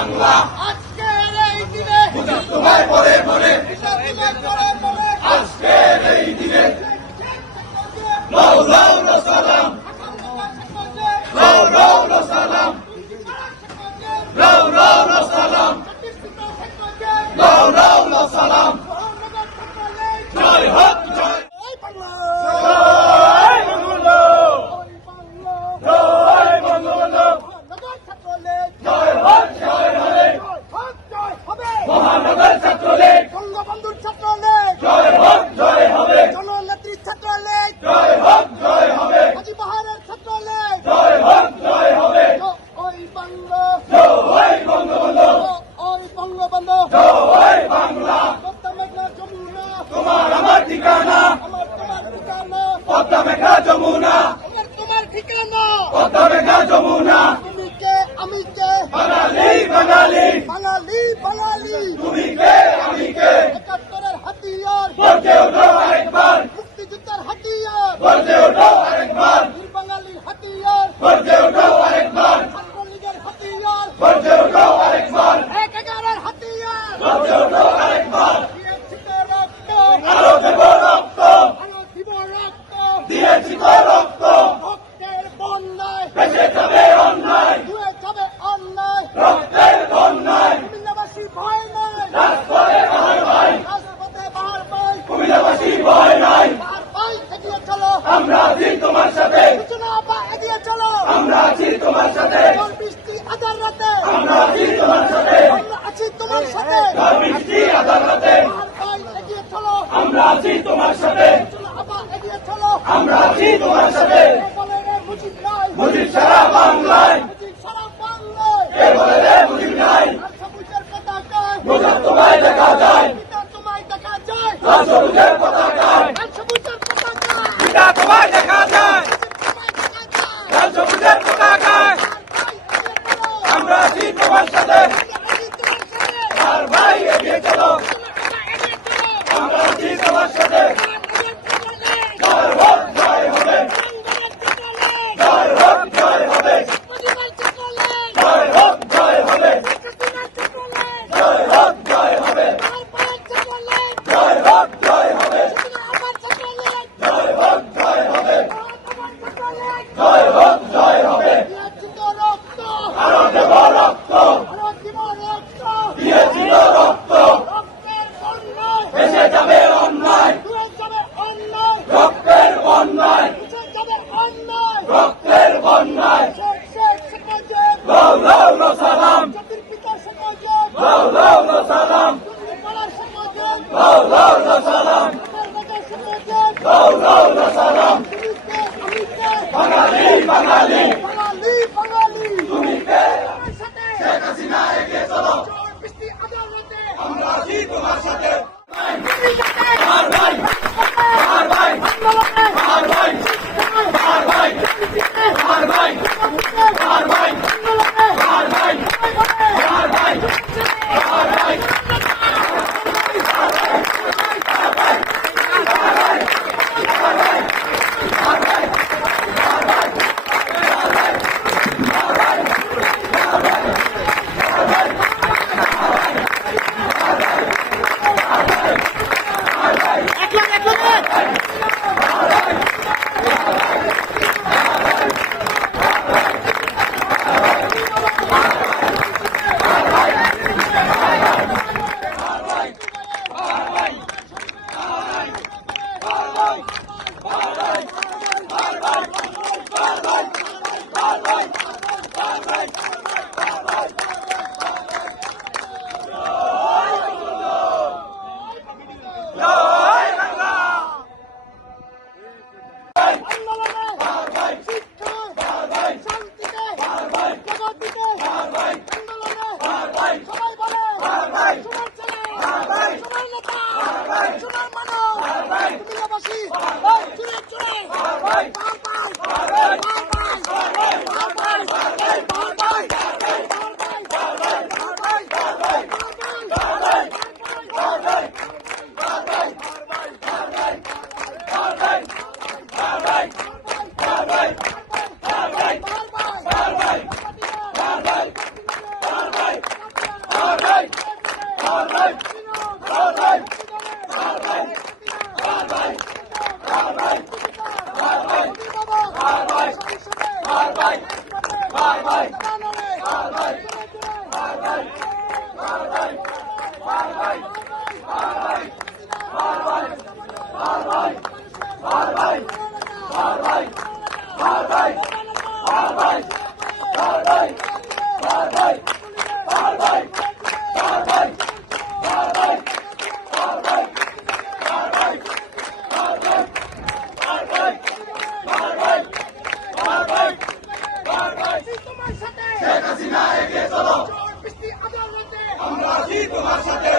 বাংলা আজকের এই দিনে তোমায় পরে মনে তোমায় পরে মনে আজকের এই দিনে লাউ লাউ লা সালাম লাউ লাউ লা সালাম লাউ লাউ লা সালাম লাউ লাউ লা সালাম জয় হোক জয় বাংলা জয় বঙ্গবন্ধু জয় বঙ্গবন্ধু জয় হোক জয় হবে মহানগর ছাত্রলীগ বঙ্গবন্ধুর ছাত্রলীগ জয় হোক জয় হবে জননেত্রী ছাত্রলীগ জয় হোক জয় হবে হাজী বাহারের ছাত্রলীগ জয় হোক জয় হবে ওই বাংলা জয় বঙ্গবন্ধু ওই বঙ্গবন্ধু জয় বাংলা পদ্মা মেঘনা যমুনা তোমার আমার ঠিকানা আমার তোমার ঠিকানা পদ্মা মেঘনা যমুনা আমার তোমার ঠিকানা পদ্মা মেঘনা যমুনা তুমি কে আমি কে বাঙালি বাঙালি বাঙালি বাঙালি তুমি কে আমি কে একাত্তরের হাতিয়ার বলতে ওঠো আরেকবার মুক্তিযুদ্ধের হাতিয়ার বলতে ওঠো আরেকবার বীর বাঙালির হাতিয়ার বলতে ওঠো আরেকবার ছাত্রলীগের হাতিয়ার বলতে ওঠো আরেকবার ১/১১-র হাতিয়ার বলতে ওঠো আরেকবার দিয়েছি তো রক্ত আরো দেব রক্ত আরো দিব রক্ত দিয়েছি তো রক্ত রক্তের বন্যায় বেঁচে যাবে অন্যায় ধুয়ে যাবে অন্যায় রক্তের বন্যায় কুমিল্লাবাসী ভয় নাই রাজপথে বাহার ভাই রাজপথে বাহার ভাই কুমিল্লাবাসী ভয় নাই বাহার ভাই এগিয়ে চলো আমরা আছি তোমার সাথে সূচনা বা এগিয়ে চলো আমরা আছি তোমার সাথে ঝড় বৃষ্টি আধার রাতে আমরা আছি তোমার সাথে আমরা আছি তোমার সাথে ঝড় বৃষ্টি আদালতে বাহার ভাই এগিয়ে চলো আমরা আছি তোমার সাথে সূচনা বা এগিয়ে চলো আমরা আছি তোমার সাথে বলে রে মুজিব নাই মুজিব সারা বাংলায় মুজিব সারা বাংলায় কে বলে রে মুজিব নাই আর সবুজের পতাকায় মুজিব তোমায় দেখা যায় পিতা তোমায় দেখা যায় লাল সবুজের পতাকায় আর সবুজের পতাকায় পিতা তোমায় দেখা যায় তোমায় দেখা যায় লাল সবুজের পতাকায় ভাই এগিয়ে চলো আমরা আছি তোমার সাথে আর ভাই এগিয়ে চলো আমরা আছি তোমার সাথে জয় হোক জয় হবে জয় হোক জয় হবে জয় হোক জয় হবে জয় হোক জয় হবে জয় হোক জয় হবে জয় হোক জয় হবে জয় হোক জয় হবে আরো দেব রক্ত দিয়েছি তো রক্ত ভেসে যাবে অন্যায় রক্তের বন্যায় রক্তের বন্যায় লাউ লাউ লা সালাম লাউ লাউ লা সালাম লাউ লাউ লা সালাম লাউ লাউ লা সালাম বাঙালি বাঙালি তুমি কে শেখ হাসিনা এগিয়ে চলো আমরা আছি তোমার সাথে আর ভাই আর ভাই আর ভাই আর ভাই আর ভাই আর ভাই আর ভাই আর ভাই আর ভাই আর ভাই তোমার সাথে শেখ হাসিনা এগিয়ে চলো, চোর বৃষ্টি আদালতে আমরা আছি তোমার সাথে।